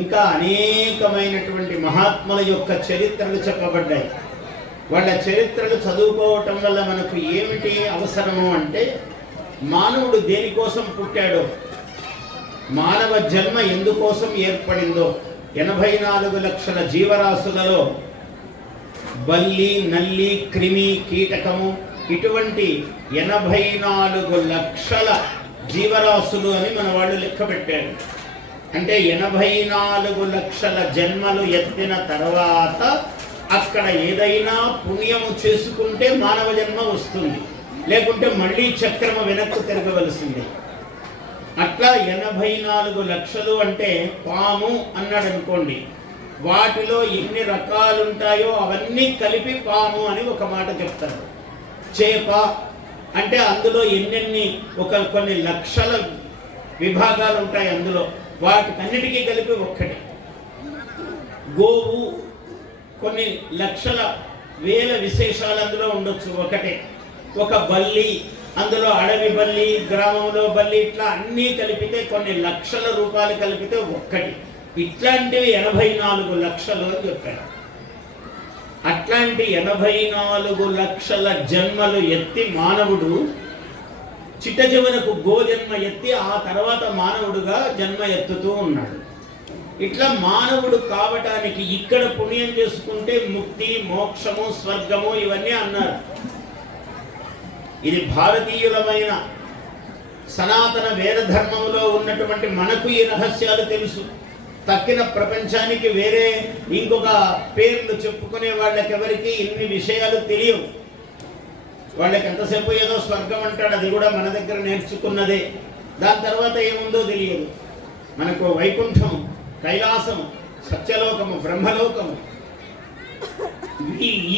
ఇంకా అనేకమైనటువంటి మహాత్ముల యొక్క చరిత్రలు చెప్పబడ్డాయి. వాళ్ళ చరిత్రలు చదువుకోవటం వల్ల మనకు ఏమిటి అవసరము అంటే, మానవుడు దేనికోసం పుట్టాడో, మానవ జన్మ ఎందుకోసం ఏర్పడిందో, 84 లక్షల జీవరాశులలో బల్లి, నల్లి, క్రిమి, కీటకము ఇటువంటి 84 లక్షల జీవరాశులు అని మన వాళ్ళు లెక్క పెట్టారు. అంటే 84 లక్షల జన్మలు ఎత్తిన తర్వాత అక్కడ ఏదైనా పుణ్యము చేసుకుంటే మానవ జన్మ వస్తుంది, లేకుంటే మళ్ళీ చక్రము వెనక్కు తిరగవలసిందే. అట్లా 84 లక్షలు అంటే పాము అన్నాడు అనుకోండి, వాటిలో ఎన్ని రకాలు ఉంటాయో అవన్నీ కలిపి పాము అని ఒక మాట చెప్తారు. చేప అంటే అందులో ఎన్నెన్ని కొన్ని లక్షల విభాగాలు ఉంటాయి, అందులో వాటికన్నిటికీ కలిపి ఒక్కటే. గోవు కొన్ని లక్షల వేల విశేషాలు అందులో ఉండొచ్చు, ఒకటే. ఒక బల్లి, అందులో అడవి బల్లి, గ్రామంలో బల్లి, ఇట్లా అన్నీ కలిపితే కొన్ని లక్షల రూపాయలు కలిపితే ఒక్కటి. ఇట్లాంటివి 84 లక్షలు అని చెప్పారు. అట్లాంటి 84 లక్షల జన్మలు ఎత్తి మానవుడు చిట్ట చివరకు గోజన్మ ఎత్తి ఆ తర్వాత మానవుడుగా జన్మ ఎత్తుతూ ఉన్నాడు. ఇట్లా మానవుడు కావటానికి ఇక్కడ పుణ్యం చేసుకుంటే ముక్తి, మోక్షము, స్వర్గము ఇవన్నీ అన్నారు. ఇది భారతీయులమైన సనాతన వేద ధర్మంలో ఉన్నటువంటి మనకు ఈ రహస్యాలు తెలుసు. తక్కిన ప్రపంచానికి వేరే ఇంకొక పేర్లు చెప్పుకునే వాళ్ళకెవరికి ఇన్ని విషయాలు తెలియవు. వాళ్ళకి ఎంతసేపు ఏదో స్వర్గం అంటాడు, అది కూడా మన దగ్గర నేర్చుకున్నదే. దాని తర్వాత ఏముందో తెలియదు. మనకు వైకుంఠము, కైలాసము, సత్యలోకము, బ్రహ్మలోకము,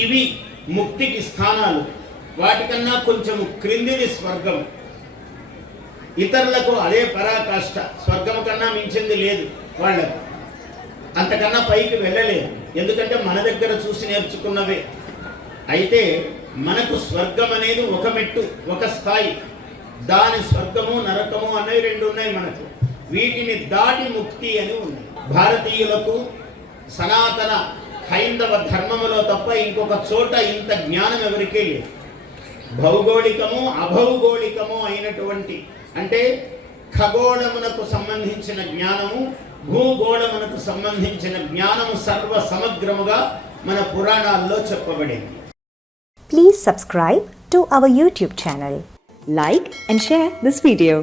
ఇవి ముక్తికి స్థానాలు. వాటికన్నా కొంచెము క్రిందిది స్వర్గం. ఇతరులకు అదే పరాకాష్ట, స్వర్గం కన్నా మించింది లేదు వాళ్ళకు, అంతకన్నా పైకి వెళ్ళలేదు. ఎందుకంటే మన దగ్గర చూసి నేర్చుకున్నవే. అయితే మనకు స్వర్గం అనేది ఒక మెట్టు, ఒక స్థాయి. దాని స్వర్గము, నరకము అనేవి 2 ఉన్నాయి మనకు. వీటిని దాటి ముక్తి అని ఉంది. భారతీయులకు సనాతన హైందవ ధర్మములో తప్ప ఇంకొక చోట ఇంత జ్ఞానం ఎవరికే లేదు. భౌగోళికము, అభౌగోళికము అయినటువంటి, అంటే ఖగోళమునకు సంబంధించిన జ్ఞానము, భూగోళమునకు సంబంధించిన జ్ఞానము సర్వ సమగ్రముగా మన పురాణాల్లో చెప్పబడింది. Please subscribe to our YouTube channel. Like and share this video.